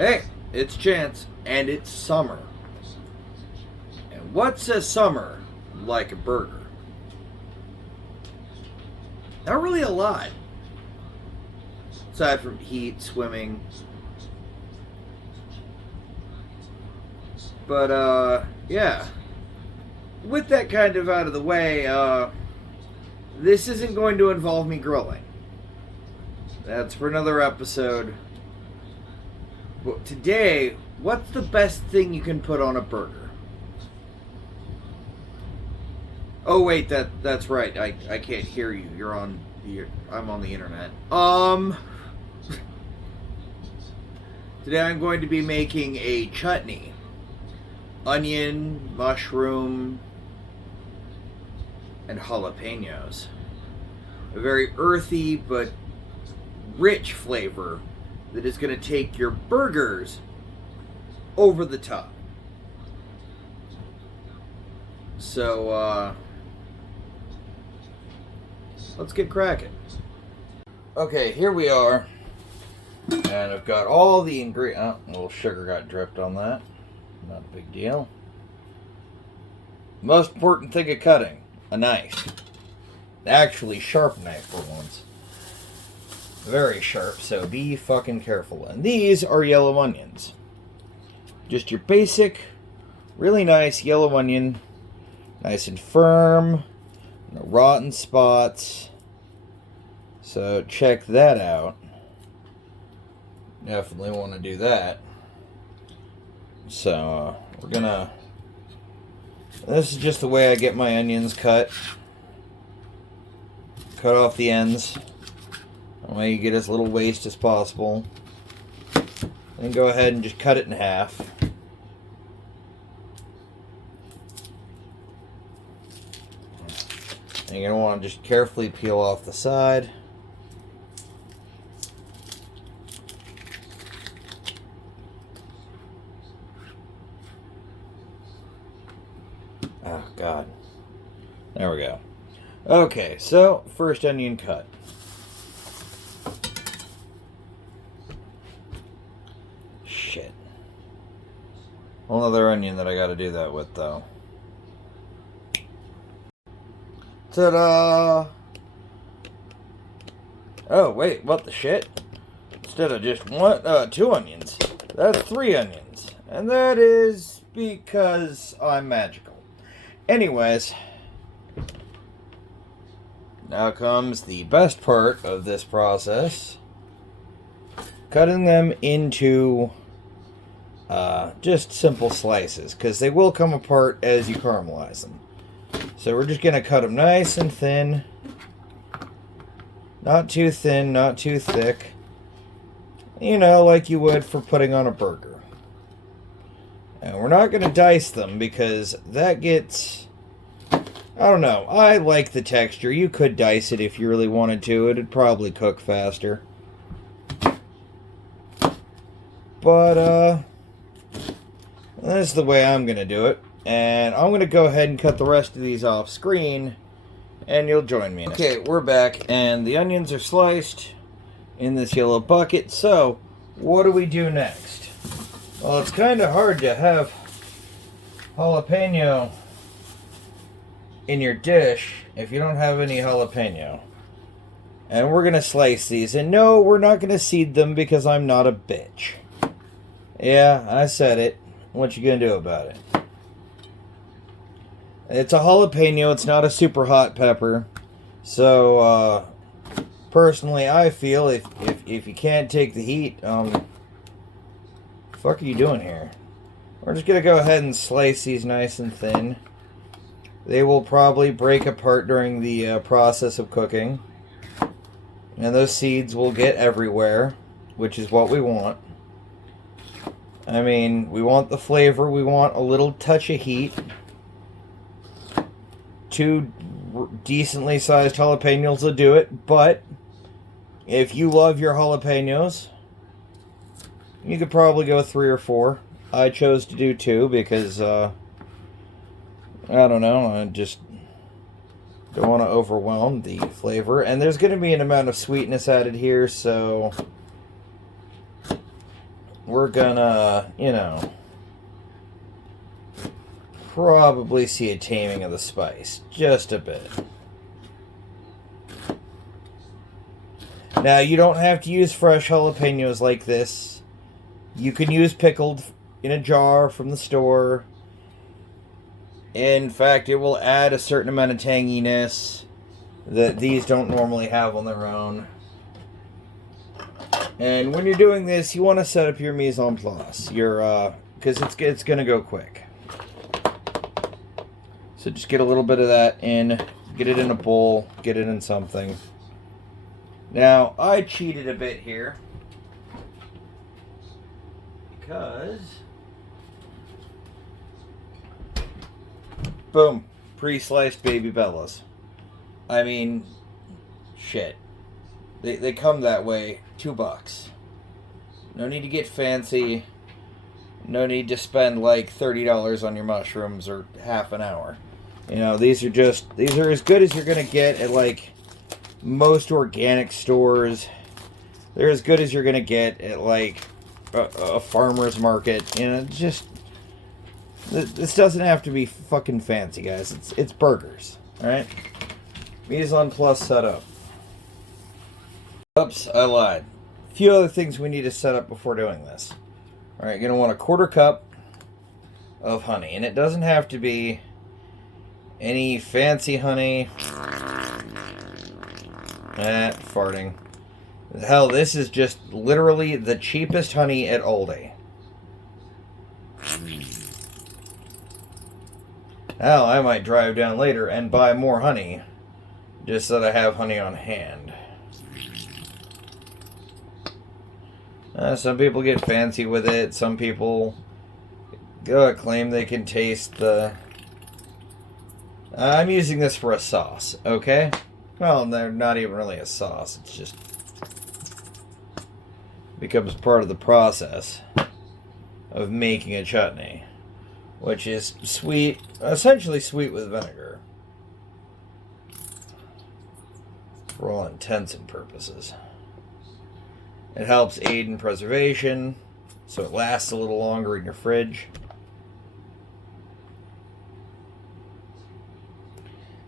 Hey, it's Chance, and it's summer. And what says summer like a burger? Not really a lot. Aside from heat, swimming. But, yeah. With that kind of out of the way, this isn't going to involve me grilling. That's for another episode. But today, what's the best thing you can put on a burger? Oh wait, that's right. I can't hear you. I'm on the internet. Today I'm going to be making a chutney. Onion, mushroom, and jalapenos. A very earthy but rich flavor that is going to take your burgers over the top. So, let's get cracking. Okay, here we are. And I've got all the ingredients. Oh, a little sugar got dripped on that. Not a big deal. Most important thing of cutting, a knife. Actually, sharp knife for once. Very sharp, so be fucking careful. And these are yellow onions. Just your basic, really nice yellow onion. Nice and firm. No rotten spots. So check that out. Definitely want to do that. So we're gonna... This is just the way I get my onions cut. Cut off the ends. That way you get as little waste as possible. Then go ahead and just cut it in half. And you're going to want to just carefully peel off the side. Oh, God. There we go. Okay, so first onion cut. Shit. One other onion that I gotta do that with, though. Ta-da! Oh, wait, what the shit? Instead of just two onions, that's 3 onions. And that is because I'm magical. Anyways, now comes the best part of this process. Cutting them into just simple slices, because they will come apart as you caramelize them. So we're just going to cut them nice and thin. Not too thin, not too thick. You know, like you would for putting on a burger. And we're not going to dice them because that gets... I don't know. I like the texture. You could dice it if you really wanted to. It'd probably cook faster. But, that's the way I'm going to do it. And I'm going to go ahead and cut the rest of these off screen. And you'll join me in it. Okay, we're back. And the onions are sliced in this yellow bucket. So, what do we do next? Well, it's kind of hard to have jalapeno in your dish if you don't have any jalapeno. And we're going to slice these. And no, we're not going to seed them because I'm not a bitch. Yeah, I said it. What you going to do about it? It's a jalapeno. It's not a super hot pepper. So, personally, I feel if you can't take the heat, fuck are you doing here? We're just going to go ahead and slice these nice and thin. They will probably break apart during the process of cooking. And those seeds will get everywhere, which is what we want. I mean, we want the flavor. We want a little touch of heat. 2 decently sized jalapenos will do it. But if you love your jalapenos, you could probably go 3 or 4. I chose to do 2 because, I don't know, I just don't want to overwhelm the flavor. And there's going to be an amount of sweetness added here, so we're gonna, you know, probably see a taming of the spice. Just a bit. Now, you don't have to use fresh jalapenos like this. You can use pickled in a jar from the store. In fact, it will add a certain amount of tanginess that these don't normally have on their own. And when you're doing this, you want to set up your mise en place. Because it's going to go quick. So just get a little bit of that in. Get it in a bowl. Get it in something. Now, I cheated a bit here. Because... boom. Pre-sliced baby bellas. I mean, shit. They come that way. $2. No need to get fancy. No need to spend like $30 on your mushrooms or half an hour. You know, these are as good as you're going to get at like most organic stores. They're as good as you're going to get at like a farmer's market. You know, just... this doesn't have to be fucking fancy, guys. It's burgers, alright? Mise en place setup. Oops, I lied. A few other things we need to set up before doing this. Alright, you're going to want a 1/4 cup of honey. And it doesn't have to be any fancy honey. Farting. Hell, this is just literally the cheapest honey at Aldi. Hell, I might drive down later and buy more honey, just so that I have honey on hand. Some people get fancy with it. Some people claim they can taste the... I'm using this for a sauce, okay? Well, they're not even really a sauce. It's just... becomes part of the process of making a chutney. Which is sweet, essentially sweet with vinegar. For all intents and purposes. It helps aid in preservation, so it lasts a little longer in your fridge.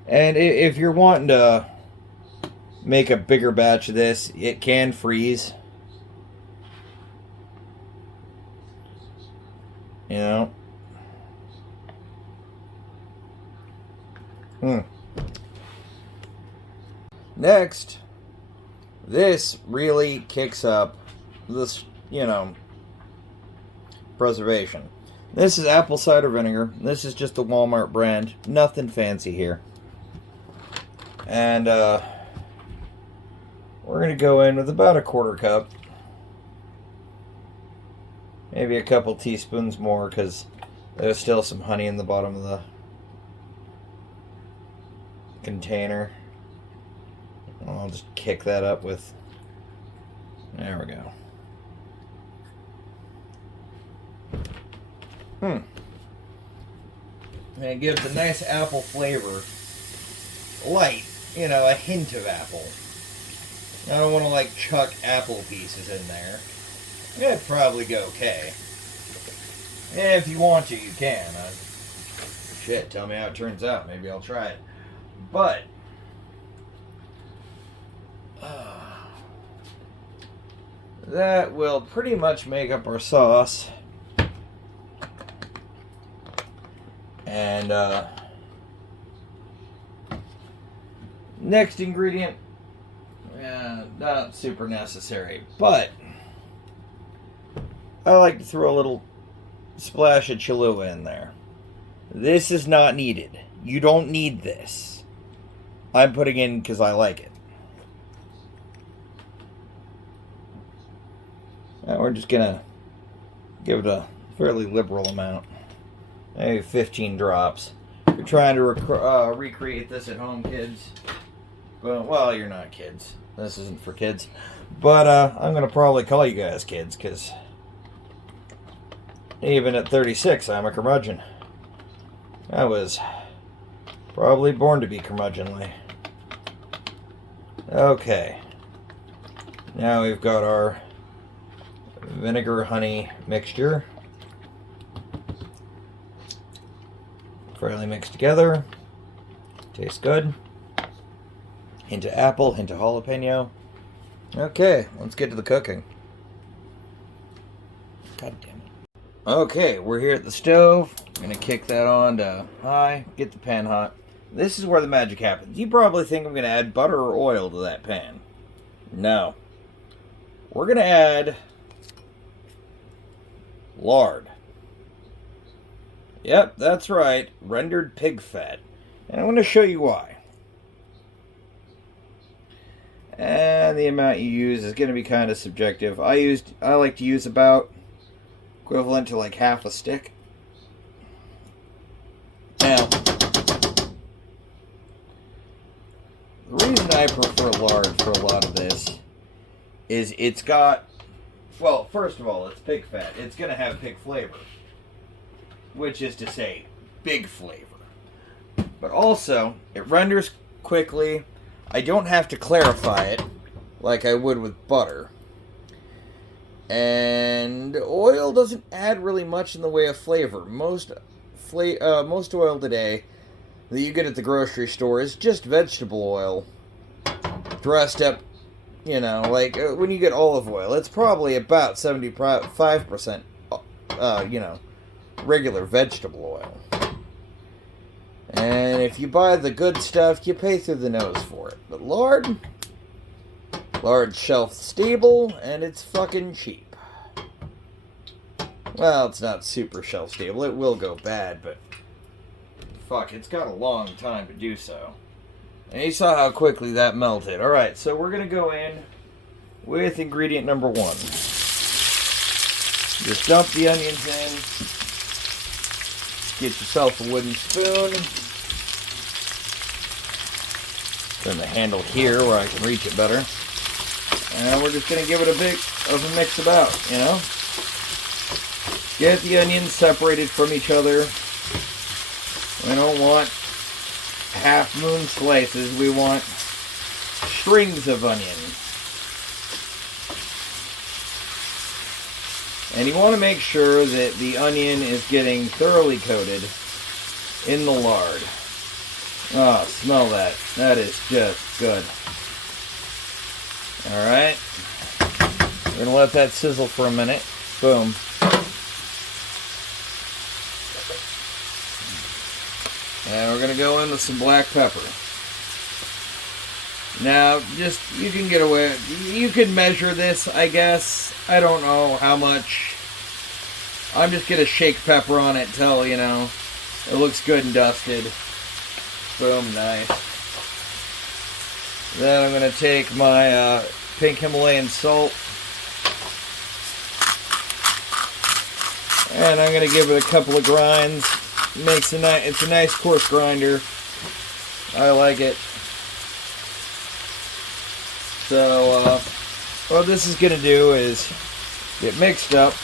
And if you're wanting to make a bigger batch of this, it can freeze. You know? Next, this really kicks up this, you know, preservation. This is apple cider vinegar. This is just the Walmart brand. Nothing fancy here. And we're going to go in with about a 1/4 cup. Maybe a couple teaspoons more because there's still some honey in the bottom of the container. I'll just kick that up with... there we go. And it gives a nice apple flavor. Light, you know, a hint of apple. I don't want to like chuck apple pieces in there. It'd probably go okay. And if you want to, you can. Shit, tell me how it turns out. Maybe I'll try it. But that will pretty much make up our sauce. And next ingredient, not super necessary, but I like to throw a little splash of Cholula in there. This is not needed. You don't need this. I'm putting in because I like it. Now we're just going to give it a fairly liberal amount. Maybe 15 drops. If you're trying to recreate this at home, kids. Well, you're not kids. This isn't for kids. But I'm going to probably call you guys kids because even at 36, I'm a curmudgeon. I was probably born to be curmudgeonly. Okay. Now we've got our vinegar honey mixture. Fairly mixed together. Tastes good. Hint of apple, hint of jalapeno. Okay, let's get to the cooking. God damn it. Okay, we're here at the stove. I'm gonna kick that on to high, get the pan hot. This is where the magic happens. You probably think I'm gonna add butter or oil to that pan. No. We're gonna add lard. Yep, that's right. Rendered pig fat. And I'm gonna show you why. And the amount you use is gonna be kind of subjective. I like to use about equivalent to like half a stick. Now, the reason I prefer lard for a lot of this is it's got, well, first of all, it's pig fat. It's going to have pig flavor, which is to say, big flavor. But also, it renders quickly. I don't have to clarify it like I would with butter. And oil doesn't add really much in the way of flavor. Most oil today that you get at the grocery store is just vegetable oil dressed up, you know, like when you get olive oil, it's probably about 75%, you know, regular vegetable oil. And if you buy the good stuff, you pay through the nose for it. But lard's shelf stable, and it's fucking cheap. Well, it's not super shelf stable. It will go bad, but fuck, it's got a long time to do so. And you saw how quickly that melted. Alright, so we're going to go in with ingredient number 1. Just dump the onions in. Get yourself a wooden spoon. Turn the handle here where I can reach it better. And we're just going to give it a bit of a mix about, you know? Get the onions separated from each other. We don't want half moon slices. We want strings of onions. And you want to make sure that the onion is getting thoroughly coated in the lard. Oh, smell that. That is just good. Alright. We're going to let that sizzle for a minute. Boom. And we're going to go in with some black pepper. Now, just, you can get away, you can measure this, I guess. I don't know how much. I'm just going to shake pepper on it till, you know, it looks good and dusted. Boom, nice. Then I'm going to take my pink Himalayan salt. And I'm going to give it a couple of grinds. It's a nice coarse grinder. I like it. So, what this is going to do is get mixed up.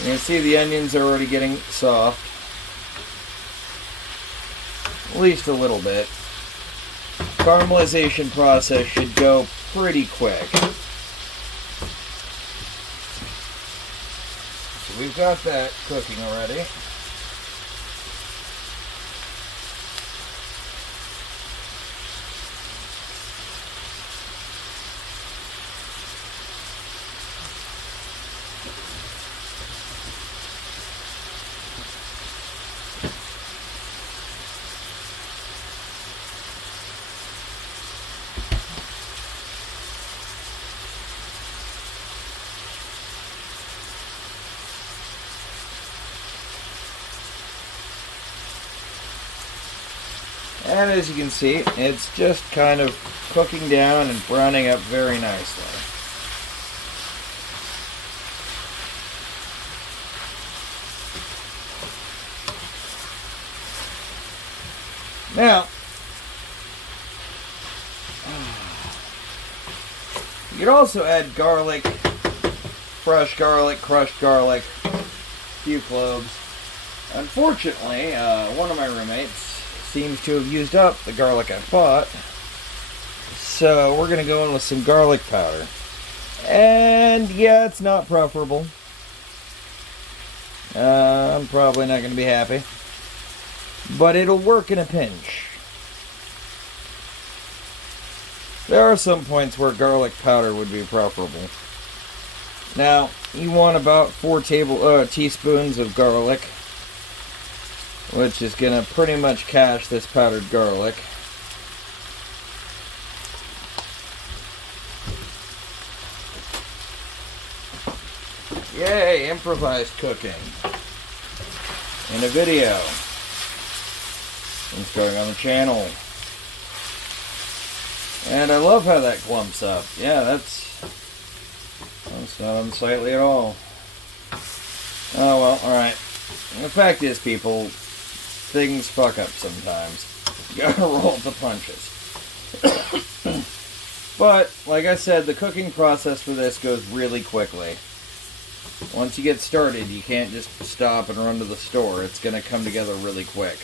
You can see the onions are already getting soft. At least a little bit. Caramelization process should go pretty quick. So we've got that cooking already. And as you can see, it's just kind of cooking down and browning up very nicely. Now, you could also add garlic, fresh garlic, crushed garlic, a few cloves. Unfortunately, one of my roommates seems to have used up the garlic I bought. So we're going to go in with some garlic powder. And yeah, it's not preferable. I'm probably not going to be happy. But it'll work in a pinch. There are some points where garlic powder would be preferable. Now, you want about 4 teaspoons of garlic, which is going to pretty much cache this powdered garlic. Yay, improvised cooking in a video. It's going on the channel. And I love how that clumps up. Yeah, that's not unsightly at all. Oh well, alright. The fact is, people, things fuck up sometimes. You gotta roll the punches. But, like I said, the cooking process for this goes really quickly. Once you get started, you can't just stop and run to the store. It's gonna come together really quick.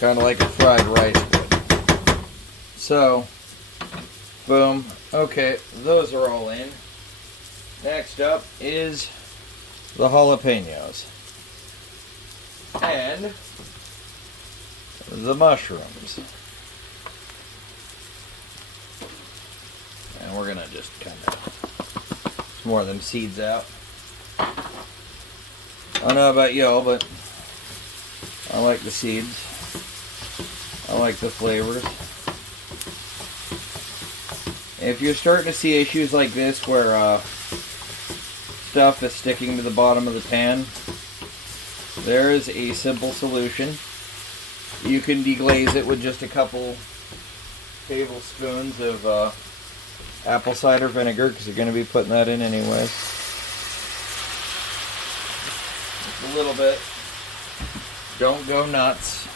Kind of like a fried rice would. So, boom. Okay, those are all in. Next up is the jalapenos. And the mushrooms. And we're going to just kind of more of them seeds out. I don't know about y'all, but I like the seeds. I like the flavors. If you're starting to see issues like this where stuff is sticking to the bottom of the pan, there is a simple solution. You can deglaze it with just a couple tablespoons of apple cider vinegar, because you're going to be putting that in anyways. Just a little bit. Don't go nuts.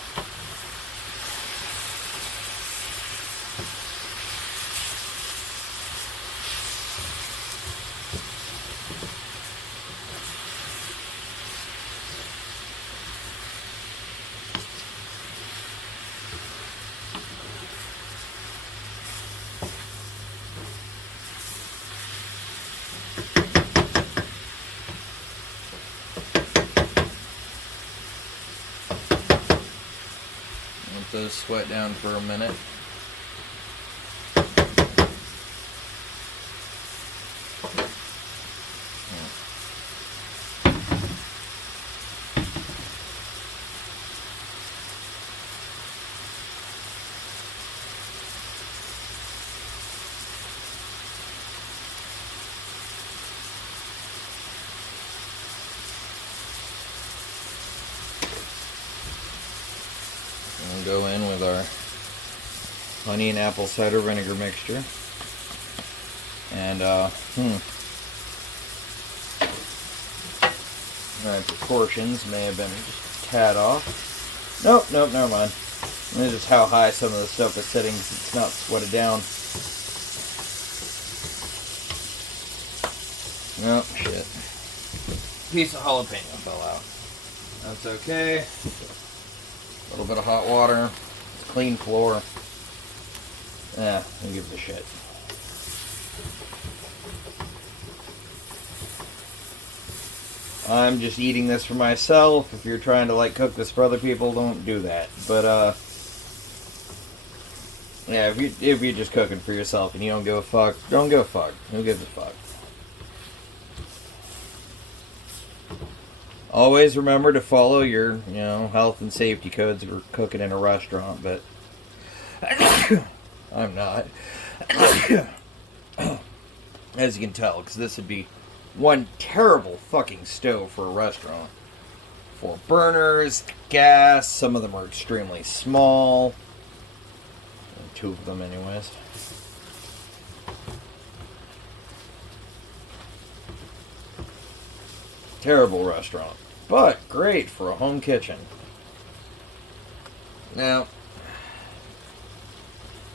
Those sweat down for a minute. We'll go in with our honey and apple cider vinegar mixture. And, my proportions may have been just a tad off. Nope, never mind. This is how high some of the stuff is sitting, because it's not sweated down. Oh, shit. Piece of jalapeno fell out. That's okay. A little bit of hot water. It's a clean floor. Yeah, who gives a shit. I'm just eating this for myself. If you're trying to like cook this for other people, don't do that. But yeah, if you're just cooking for yourself and you don't give a fuck, don't give a fuck. Who gives a fuck? Always remember to follow your, health and safety codes if you're cooking in a restaurant, but I'm not. As you can tell, because this would be one terrible fucking stove for a restaurant. 4 burners, gas, some of them are extremely small. 2 of them anyways. Terrible restaurant, but great for a home kitchen. Now,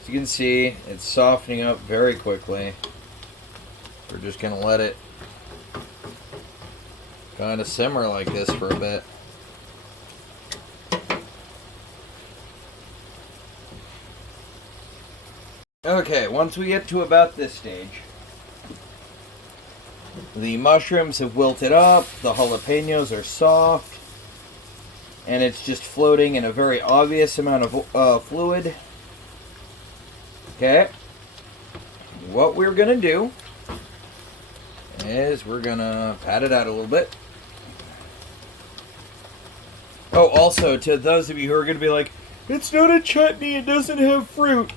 as you can see, it's softening up very quickly. We're just going to let it kind of simmer like this for a bit. Okay, once we get to about this stage, the mushrooms have wilted up, the jalapenos are soft, and it's just floating in a very obvious amount of fluid. Okay. What we're going to do is we're going to pat it out a little bit. Oh, also, to those of you who are going to be like, it's not a chutney, it doesn't have fruit.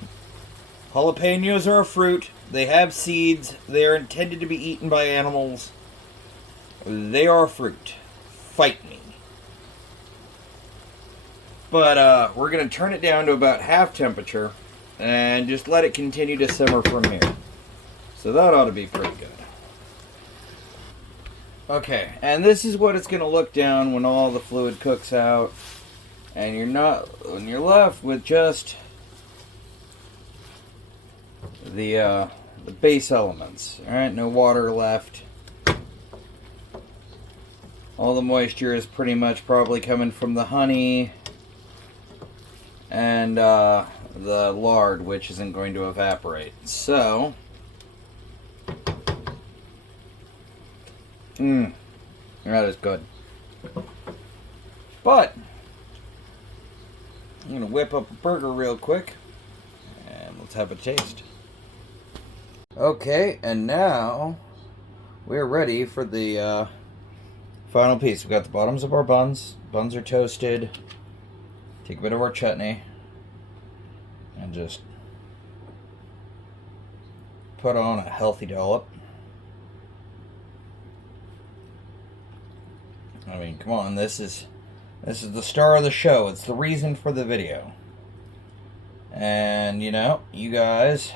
Jalapenos are a fruit. They have seeds. They are intended to be eaten by animals. They are a fruit. Fight me. But we're going to turn it down to about half temperature and just let it continue to simmer from here. So that ought to be pretty good. Okay, and this is what it's going to look down when all the fluid cooks out. And when you're left with just the base elements. Alright, no water left. All the moisture is pretty much probably coming from the honey and the lard, which isn't going to evaporate. So, that is good. But, I'm going to whip up a burger real quick, and let's have a taste. Okay, and now we're ready for the final piece. We've got the bottoms of our buns. Buns are toasted. Take a bit of our chutney and just put on a healthy dollop. I mean, come on, this is the star of the show. It's the reason for the video. And, you know, you guys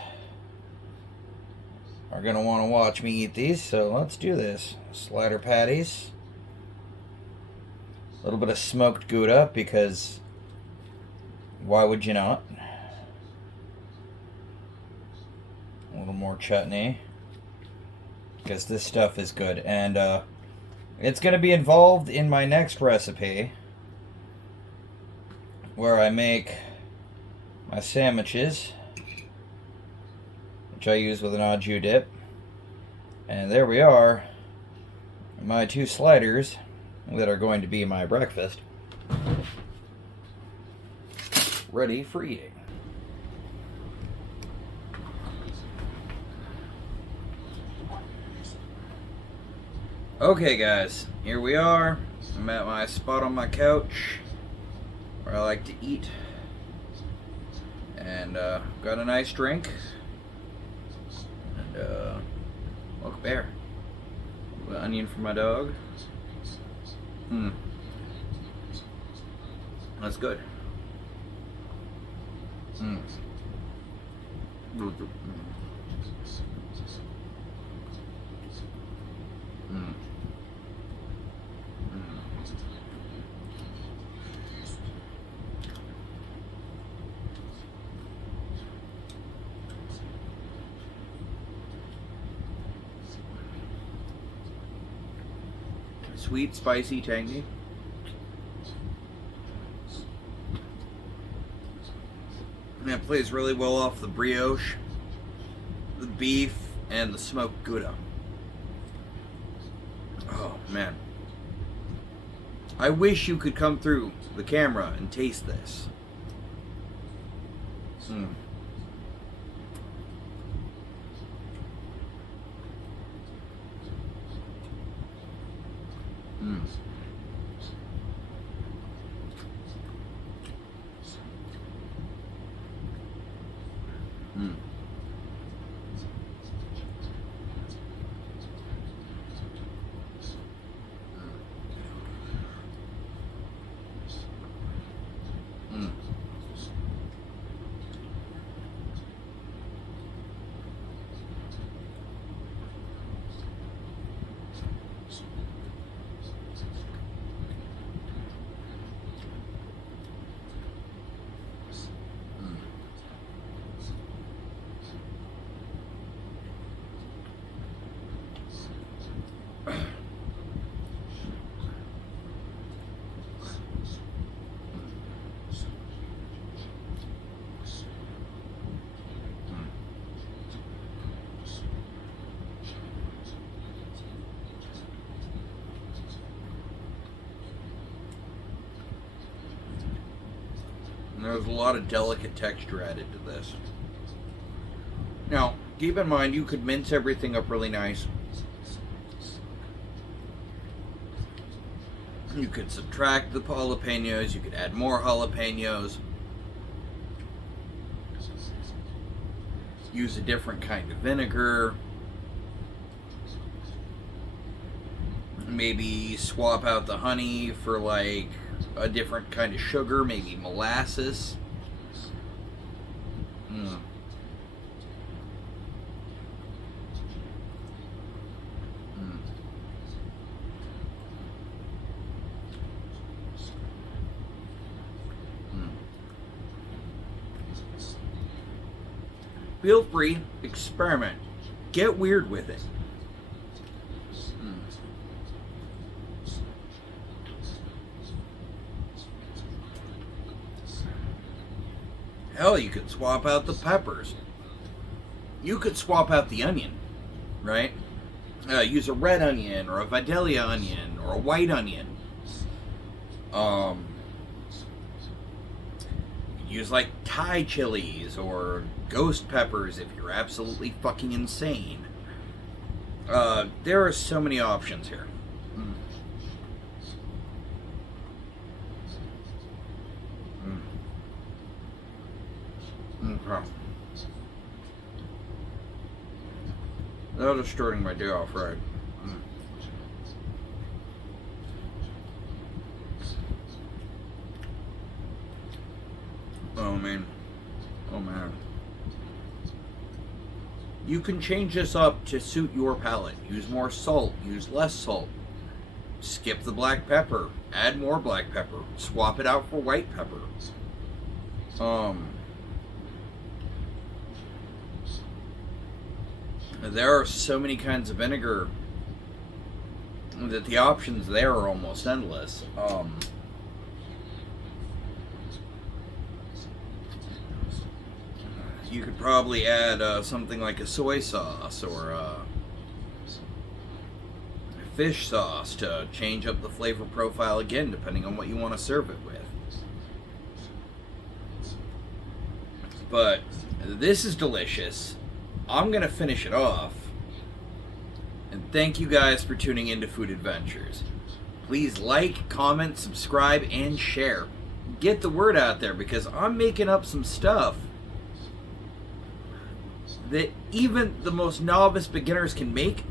are going to want to watch me eat these, so let's do this. Slider patties. A little bit of smoked Gouda, because why would you not? A little more chutney, because this stuff is good. And it's going to be involved in my next recipe, where I make my sandwiches, which I use with an au jus dip. And there we are, my two sliders that are going to be my breakfast, ready for eating. Okay guys, here we are. I'm at my spot on my couch where I like to eat, and got a nice drink, and look there, a little onion for my dog. That's good. Sweet, spicy, tangy. And that plays really well off the brioche, the beef, and the smoked Gouda. Oh, man. I wish you could come through the camera and taste this. There's a lot of delicate texture added to this. Now, keep in mind, you could mince everything up really nice. You could subtract the jalapenos. You could add more jalapenos. Use a different kind of vinegar. Maybe swap out the honey for like a different kind of sugar, maybe molasses. Mm. Mm. Mm. Feel free, experiment, get weird with it. Hell, you could swap out the peppers. You could swap out the onion, right? Use a red onion or a Vidalia onion or a white onion. Use like Thai chilies or ghost peppers if you're absolutely fucking insane. There are so many options here. Okay. That is starting my day off right. Oh man. Oh man. You can change this up to suit your palate. Use more salt, use less salt. Skip the black pepper, add more black pepper, swap it out for white pepper. There are so many kinds of vinegar that the options there are almost endless. You could probably add something like a soy sauce or fish sauce to change up the flavor profile again, depending on what you want to serve it with. But this is delicious. I'm going to finish it off. And thank you guys for tuning into Food Adventures. Please like, comment, subscribe, and share. Get the word out there because I'm making up some stuff that even the most novice beginners can make,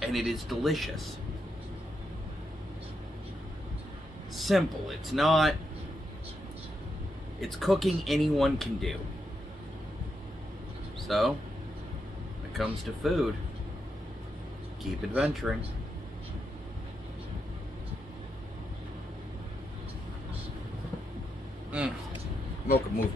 and it is delicious. Simple. It's not... It's cooking anyone can do. So... comes to food, keep adventuring. Welcome, movie.